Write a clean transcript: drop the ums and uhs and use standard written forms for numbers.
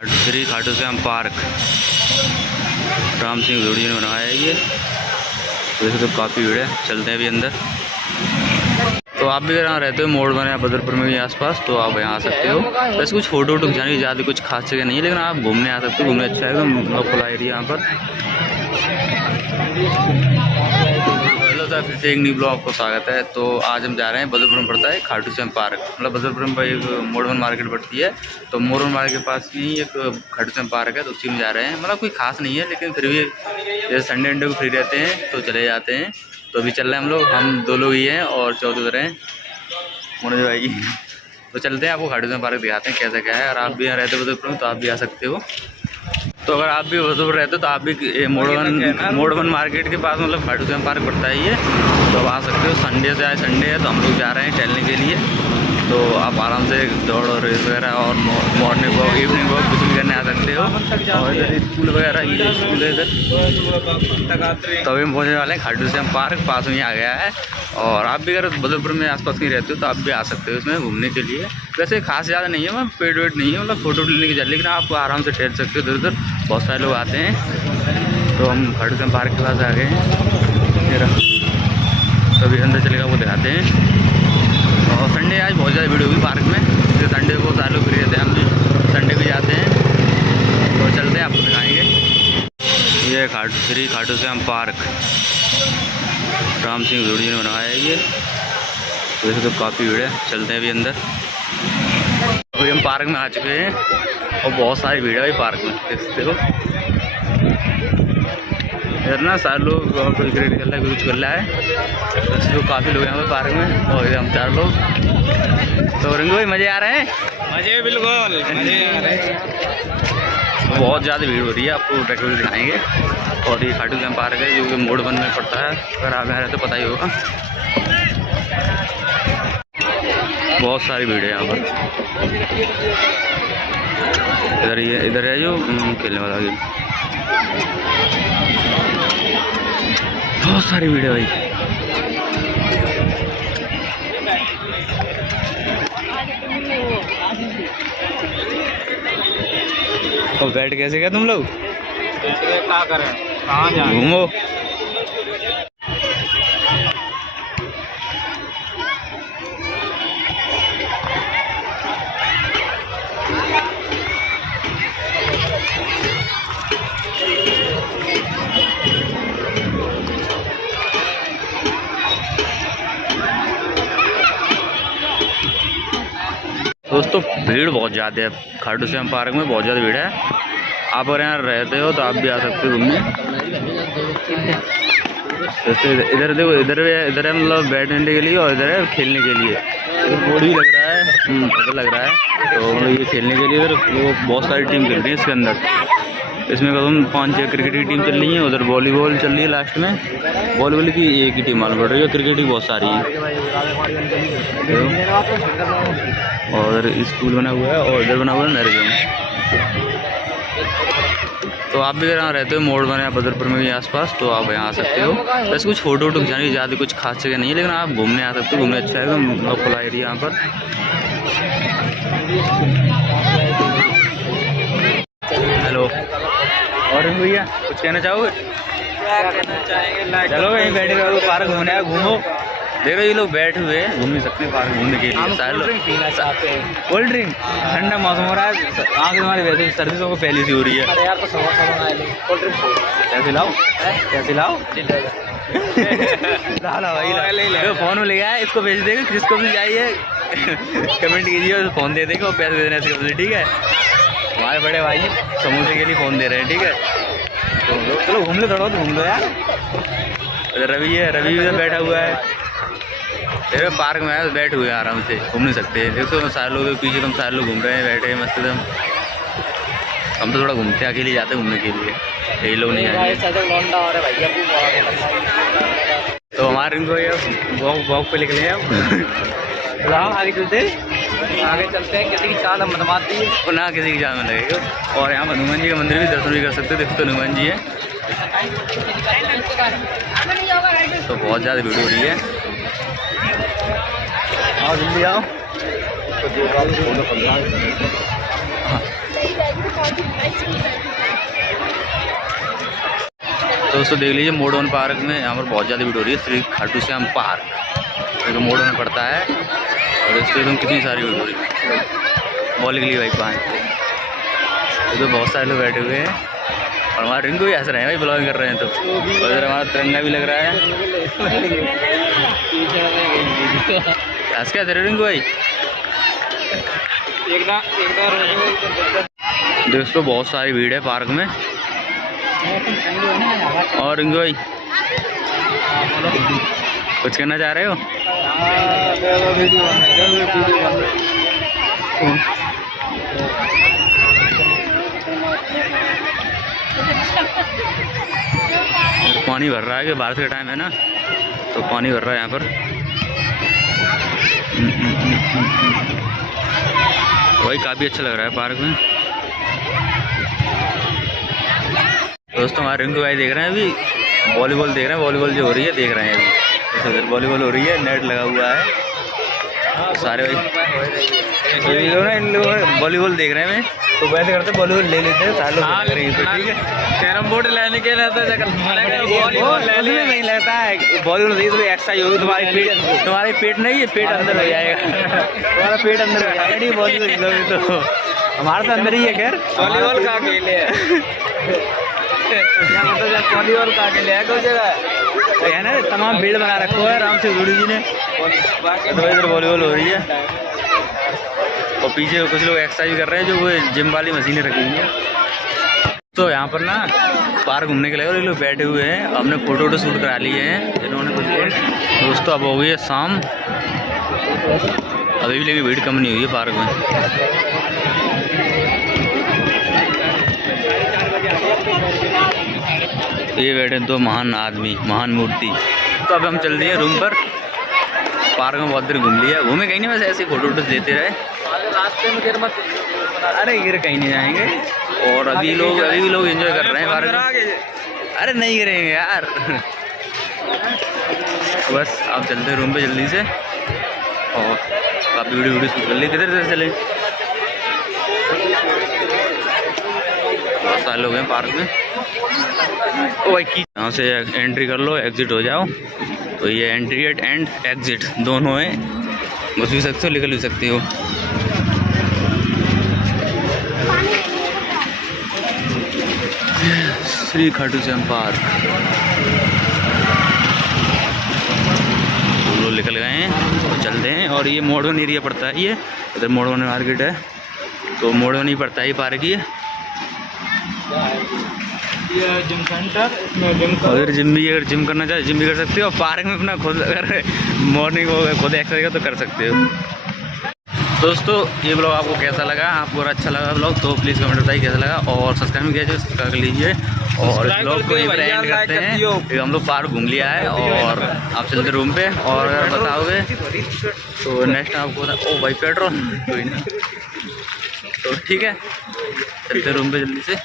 Shri Khatu Shyam park Ram Singh जोड़ी ने बनवाया है ये। वैसे तो काफ़ी भीड़ है, चलते हैं अभी अंदर। तो आप भी अगर यहाँ रहते हो मोड़ बने या बदरपुर में भी आसपास, तो आप यहाँ आ सकते हो। वैसे कुछ फोटो वोटो खिंचाने की ज़्यादा कुछ खास जगह नहीं है, लेकिन आप घूमने आ सकते हो। घूमने अच्छा है, एकदम खुला एरिया यहाँ पर। हेलो सर, फिर से एक न्यू ब्लॉग को स्वागत है। तो आज हम जा रहे हैं, बदरपुर में पड़ता है खाटू श्याम पार्क। मतलब बदरपुर में एक मोड़वन मार्केट पड़ती है, तो मोड़वन मार्केट के पास ही एक खाटू श्याम पार्क है, तो उसी में जा रहे हैं। मतलब कोई खास नहीं है, लेकिन फिर भी जैसे संडे को फ्री रहते हैं तो चले जाते हैं। तो अभी चल रहे हैं हम दो लोग ही हैं और चौथे उधर हैं मनोज भाई। तो चलते हैं, आपको खाटू श्याम पार्क दिखाते हैं कैसा क्या है। और आप भी यहाँ रहते हो बदरपुर में तो आप भी आ सकते हो। तो अगर आप भी बदरपुर रहते हो तो आप भी मोड़वन मार्केट के पास मतलब खाटू श्याम पार्क पड़ता है ये, तो आप आ सकते हो। संडे से आज संडे है तो हम लोग जा रहे हैं टहलने के लिए। तो आप आराम से दौड़ और रेस वगैरह और मॉर्निंग वॉक इवनिंग वॉक कुछ भी करने आ सकते हो। और इधर स्कूल वगैरह ये स्कूल है इधर। तो अभी हम पहुँचने वाले हैं खाटू श्याम पार्क, पास में ही आ गया है। और आप भी अगर बदरपुर में आसपास कहीं रहते हो तो आप भी आ सकते हो इसमें घूमने के लिए। वैसे खास ज़्यादा नहीं है, मतलब पेड़ वेट नहीं है, मतलब फोटो लेने की जाए, लेकिन आप आराम से टहल सकते हो। इधर उधर बहुत सारे लोग आते हैं। तो हम खाटू श्याम पार्क के पास आ गए हैं। तो अभी अंदर चलेगा वो दिखाते हैं। और संडे आज बहुत ज़्यादा भीड़ होगी पार्क में, जैसे संडे को सारे लोग फ्री रहते हैं, हम भी संडे भी जाते हैं। तो चलते हैं, आपको दिखाएंगे। ये श्री खाटू श्याम पार्क राम सिंह जोड़ी ने बनवाया है ये। वैसे तो काफ़ी भीड़ है, चलते हैं अभी अंदर। अभी हम पार्क में आ चुके हैं और बहुत सारी भीड़ है भाई पार्क में, देख सकते हो। इधर ना सारे लोग कोई क्रिकेट खेल रहा है, कोई कुछ कर रहा है। वैसे तो काफ़ी लोग हैं यहाँ पे पार्क में, और हम 4 लोग। तो रिंगू भाई मज़े आ रहे हैं? मज़े बिल्कुल मज़े आ रहे हैं। बहुत ज़्यादा भीड़ हो रही है, आपको बैक दिखाएंगे। और ये खाटू श्याम पार्क है जो कि मोड़वन में पड़ता है, अगर आप यहाँ रहते तो पता ही होगा। बहुत सारी भीड़ है यहाँ पर। इधर है जो खेलने वाला गेम, बहुत सारी भीड़ है भाई। तो बैठ कैसे गए तुम लोग? क्या करें, कहाँ जाएं? घूमो। दोस्तों भीड़ बहुत ज़्यादा है खाटू श्याम पार्क में, बहुत ज़्यादा भीड़ है। आप अगर यहाँ रहते हो तो आप भी आ सकते हो घूमने। इधर देखो, इधर है मतलब बैठने के लिए, और इधर है खेलने के लिए। बोर्ड भी लग रहा है, पता लग रहा है। तो मतलब ये खेलने के लिए इधर वो बहुत सारी टीम चल रही है इसके अंदर। इसमें कम 5-6 क्रिकेट की टीम चल रही है। उधर वॉलीबॉल चल रही है लास्ट में, वॉलीबॉल की एक ही टीम मालूम पड़ रही है, क्रिकेट की बहुत सारी है। और इधर स्कूल बना हुआ है, और इधर बना हुआ है नरेगा। तो आप भी अगर यहाँ रहते हो मोड़ बने या बदरपुर में भी आसपास, तो आप यहाँ आ सकते हो। वैसे कुछ फोटो वोटो खिंचाने की ज़्यादा कुछ खास जगह नहीं है, लेकिन आप घूमने आ सकते हो। घूमने अच्छा है, एकदम खुला एरिया यहाँ पर। हेलो, और भैया कुछ कहना चाहोगे? क्या कहना चाहेंगे? चलो यहीं बैठे रहो, पार्क घूमने आए, घूमो। देखो ये लोग बैठे हुए हैं, घूम नहीं सकते पार्क घूमने के लिए। सारे लोग पीना चाहते हैं, कोल्ड ड्रिंक। ठंडा मौसम हो रहा है, आँख हमारी वैसे सर्दी को पहले से हो रही है। अरे यार तो समोसा बना ले, कोल्ड ड्रिंक कैसे लाओ, कैसे लाओ? ला भाई, जो फ़ोन में ले आया इसको भेज देगा, जिसको भी चाहिए कमेंट कीजिए, फ़ोन दे देगा और पैसे देने से कम्प्लीट। ठीक है, हमारे बड़े भाई समोसे के लिए फ़ोन दे रहे हैं। ठीक है, तो चलो घूम लो, थोड़ा तो घूम लो यार। रवि है, रवि भी बैठा हुआ है। देखो पार्क में आए बैठे हुए हैं, आराम से घूम नहीं सकते। देखो सारे लोग पीछे, तुम सारे लोग घूम रहे हैं, बैठे हैं मस्त एकदम। हम तो थोड़ा घूमते हैं, अकेले जाते हैं घूमने के लिए, यही लोग नहीं आए। तो हमारे इनको वॉक पे निकले हैं अब। आगे चलते हैं, किसी की चाल हम मतमाती है और ना किसी की जान में लगेगा। और यहाँ हनुमान जी का मंदिर भी दर्शन भी कर सकते हो। देखो तो हनुमान जी है। तो बहुत ज़्यादा भीड़ हो रही है। और जल्दी आओ। दोस्तों देख लीजिए मोडवन पार्क में यहाँ पर बहुत ज़्यादा भीड़ हो रही है। श्री खाटू श्याम पार्क जो मोडवन में पड़ता है और इससे तुम कितनी सारी भीड़ हो रही है बॉल के लिए भाई 5 तो बहुत सारे लोग बैठे हुए हैं और हमारे रिंकू भी हंस रहे हैं भाई ब्लॉगिंग कर रहे हैं। तो उधर हमारा तिरंगा भी लग रहा है। हंस क्या तेरे रिंकू भाई? दोस्तों बहुत सारी भीड़ है पार्क में। और रिंकू भाई कुछ कहना चाह रहे हो? पानी भर रहा है कि बारिश का टाइम है ना, तो पानी भर रहा है यहाँ पर। वही काफ़ी अच्छा लग रहा है पार्क में। दोस्तों हमारे रिंकू भाई देख रहे हैं अभी वॉलीबॉल देख रहे हैं। वॉलीबॉल जो हो रही है देख रहे हैं अभी। जैसे उधर वॉलीबॉल हो रही है, नेट लगा हुआ है। सारे भाई ना इन लोग वॉलीबॉल देख रहे हैं। तो वैसे करते वॉलीबॉल ले लेते हैं सारे लोग। ठीक है कैरम बोर्ड लेने के लिए नहीं लेता है। वॉलीबॉल नहीं तो एक्सरसाइज होगी तुम्हारे पेट नहीं है, पेट अंदर हो जाएगा। तुम्हारा पेट अंदर हो जाएगा नहीं वॉलीबॉल तो हमारा तो अंदर ही है। खैर वॉलीबॉल का अकेले है वॉलीबॉल का अकेले है कोई जगह है ना। तमाम भीड़ बना रखो है आराम से गुरु जी ने। तो इधर वॉलीबॉल हो रही है और पीछे कुछ लोग एक्सरसाइज कर रहे हैं जो वो जिम वाली मशीनें रखी हुई हैं। तो यहाँ पर ना पार्क घूमने के लिए और ये लोग बैठे हुए हैं। हमने फ़ोटो वोटो शूट करा लिए हैं जिन्होंने कुछ लोग। दोस्तों अब हो गई है शाम, अभी भी लेकिन भीड़ कम नहीं हुई है पार्क में। ये बैठे दो महान आदमी, महान मूर्ति। तो अब हम चल दिए रूम पर। पार्क में बहुत देर घूम लिया, घूमे कहीं नहीं, बस ऐसे फोटो वोटो देते रहे। रास्ते में गिर मत। अरे गिर कहीं नहीं जाएंगे। और अभी भी लोग एंजॉय कर रहे हैं पार्क में। अरे नहीं गिरेंगे यार। बस आप चलते हैं रूम पे जल्दी से और काफ़ी वीडियो शूट कर ली। किधर चले? बहुत सारे लोग हैं पार्क में। ओ भाई यहाँ से एंट्री कर लो, एग्जिट हो जाओ। तो ये एंट्री एंड एग्जिट दोनों हैं, घुस भी सकते हो निकल भी सकते हो। श्री खाटू श्याम पार्क लोग निकल गए हैं और चलते हैं। और ये मोडवन एरिया पड़ता है, ये इधर मोडवन मार्केट है तो मोडवन ही पड़ता है ये पार्क। ये जिम सेंटर, इसमें जिम अगर जिम भी अगर जिम करना चाहे जिम भी कर सकते हो। और पार्क में अपना खुद अगर मॉर्निंग हो खुद एक्सरसाइज तो कर सकते हो। दोस्तों ये ब्लॉग आपको कैसा लगा? आपको अगर अच्छा लगा ब्लॉग तो प्लीज़ कमेंट बताइए कैसा लगा। और सब्सक्राइब किया जाए सब्सक्राइब कर लीजिए। और इस ब्लॉग को एंड करते हैं। हम लोग पार्क घूम लिया है और आप चलते रूम पे। और अगर बताओगे तो नेक्स्ट आपको ओ भाई पेट्रोल कोई नहीं। तो ठीक है चलते रूम पे जल्दी से।